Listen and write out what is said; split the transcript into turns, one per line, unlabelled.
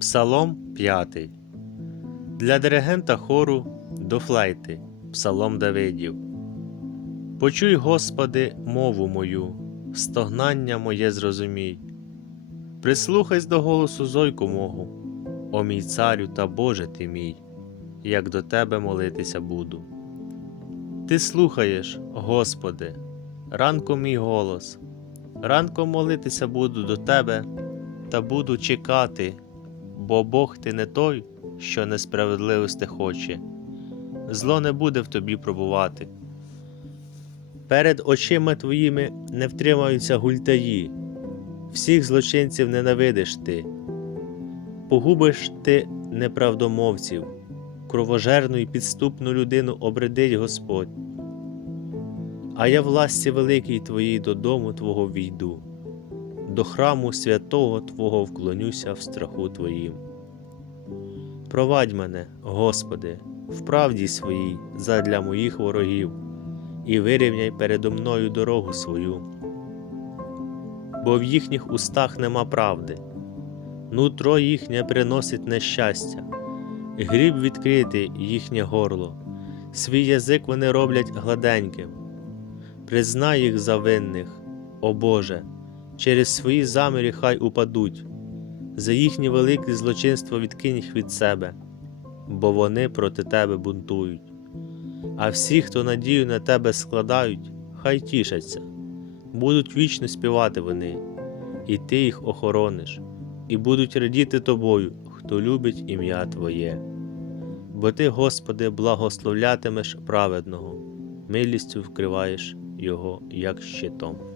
Псалом 5. Для диригента хору до флейти. Псалом Давидів. Почуй, Господи, мову мою, стогнання моє зрозумій. Прислухайся до голосу зойку мого, о мій царю та Боже ти мій, як до Тебе молитися буду. Ти слухаєш, Господи, ранком мій голос, ранком молитися буду до Тебе та буду чекати, бо Бог ти не той, що несправедливості хоче, зло не буде в тобі пробувати. Перед очима твоїми не втримаються гультаї, всіх злочинців ненавидиш ти, погубиш ти неправдомовців, кровожерну і підступну людину обредить Господь. А я власті великій твоїй додому Твого війду, до храму святого Твого вклонюся в страху Твоїм. Провадь мене, Господи, в правді своїй задля моїх ворогів, і вирівняй передо мною дорогу свою, бо в їхніх устах нема правди, нутро їхнє приносить нещастя, гріб відкрити їхнє горло, свій язик вони роблять гладеньким. Признай їх за винних, о Боже, через свої заміри хай упадуть, за їхнє велике злочинство відкинь їх від себе, бо вони проти тебе бунтують. А всі, хто надію на тебе складають, хай тішаться, будуть вічно співати вони, і ти їх охорониш, і будуть радіти тобою, хто любить ім'я Твоє. Бо ти, Господи, благословлятимеш праведного, милістю вкриваєш його як щитом.